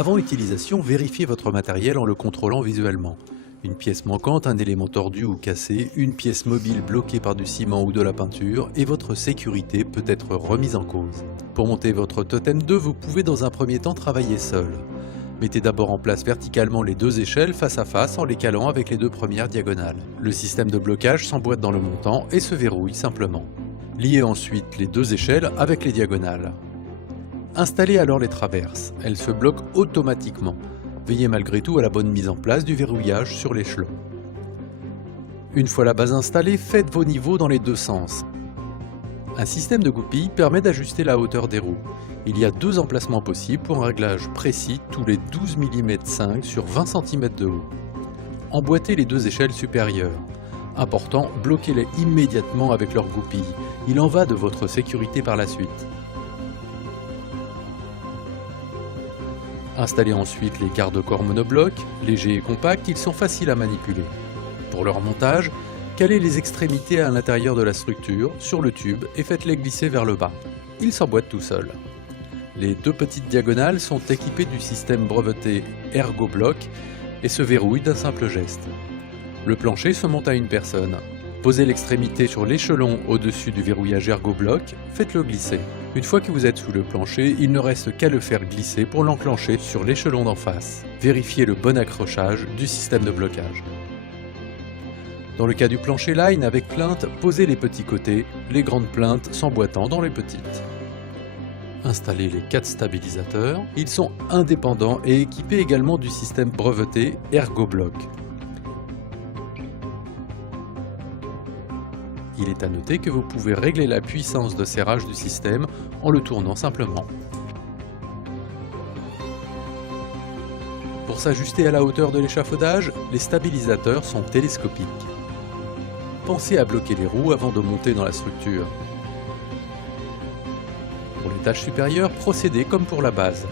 Avant utilisation, vérifiez votre matériel en le contrôlant visuellement. Une pièce manquante, un élément tordu ou cassé, une pièce mobile bloquée par du ciment ou de la peinture, et votre sécurité peut être remise en cause. Pour monter votre totem 2, vous pouvez dans un premier temps travailler seul. Mettez d'abord en place verticalement les deux échelles face à face en les calant avec les deux premières diagonales. Le système de blocage s'emboîte dans le montant et se verrouille simplement. Liez ensuite les deux échelles avec les diagonales. Installez alors les traverses, elles se bloquent automatiquement. Veillez malgré tout à la bonne mise en place du verrouillage sur l'échelon. Une fois la base installée, faites vos niveaux dans les deux sens. Un système de goupilles permet d'ajuster la hauteur des roues. Il y a deux emplacements possibles pour un réglage précis tous les 12 mm 5 sur 20 cm de haut. Emboîtez les deux échelles supérieures. Important, bloquez-les immédiatement avec leurs goupilles. Il en va de votre sécurité par la suite. Installez ensuite les garde-corps monoblocs, légers et compacts, ils sont faciles à manipuler. Pour leur montage, calez les extrémités à l'intérieur de la structure, sur le tube, et faites-les glisser vers le bas. Ils s'emboîtent tout seuls. Les deux petites diagonales sont équipées du système breveté ErgoBlock et se verrouillent d'un simple geste. Le plancher se monte à une personne. Posez l'extrémité sur l'échelon au-dessus du verrouillage ErgoBlock, faites-le glisser. Une fois que vous êtes sous le plancher, il ne reste qu'à le faire glisser pour l'enclencher sur l'échelon d'en face. Vérifiez le bon accrochage du système de blocage. Dans le cas du plancher line avec plainte, posez les petits côtés, les grandes plaintes s'emboîtant dans les petites. Installez les 4 stabilisateurs. Ils sont indépendants et équipés également du système breveté ErgoBlock. Il est à noter que vous pouvez régler la puissance de serrage du système en le tournant simplement. Pour s'ajuster à la hauteur de l'échafaudage, les stabilisateurs sont télescopiques. Pensez à bloquer les roues avant de monter dans la structure. Pour l'étage supérieur, procédez comme pour la base.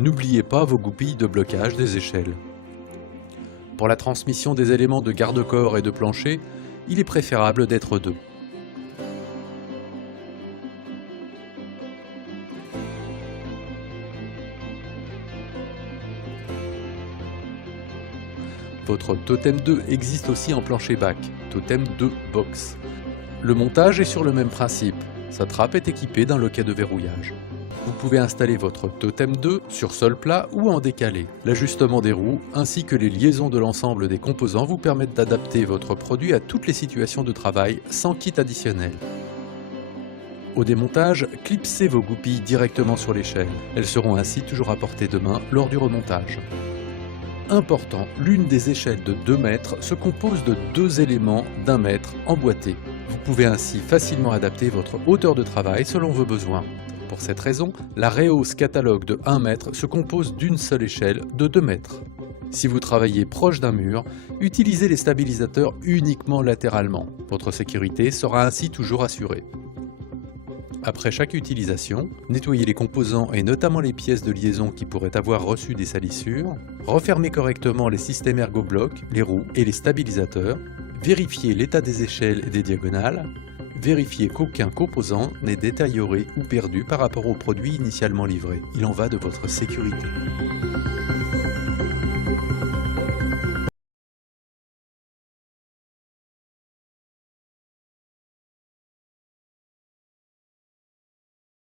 N'oubliez pas vos goupilles de blocage des échelles. Pour la transmission des éléments de garde-corps et de plancher, il est préférable d'être deux. Votre Totem 2 existe aussi en plancher bac, Totem 2 Box. Le montage est sur le même principe, sa trappe est équipée d'un loquet de verrouillage. Vous pouvez installer votre Totem 2 sur sol plat ou en décalé. L'ajustement des roues ainsi que les liaisons de l'ensemble des composants vous permettent d'adapter votre produit à toutes les situations de travail sans kit additionnel. Au démontage, clipsez vos goupilles directement sur l'échelle. Elles seront ainsi toujours à portée de main lors du remontage. Important, l'une des échelles de 2 mètres se compose de 2 éléments d'1 mètre emboîtés. Vous pouvez ainsi facilement adapter votre hauteur de travail selon vos besoins. Pour cette raison, la rehausse catalogue de 1 mètre se compose d'une seule échelle de 2 mètres. Si vous travaillez proche d'un mur, utilisez les stabilisateurs uniquement latéralement. Votre sécurité sera ainsi toujours assurée. Après chaque utilisation, nettoyez les composants et notamment les pièces de liaison qui pourraient avoir reçu des salissures, refermez correctement les systèmes ErgoBlock, les roues et les stabilisateurs, vérifiez l'état des échelles et des diagonales, vérifiez qu'aucun composant n'est détérioré ou perdu par rapport au produit initialement livré. Il en va de votre sécurité.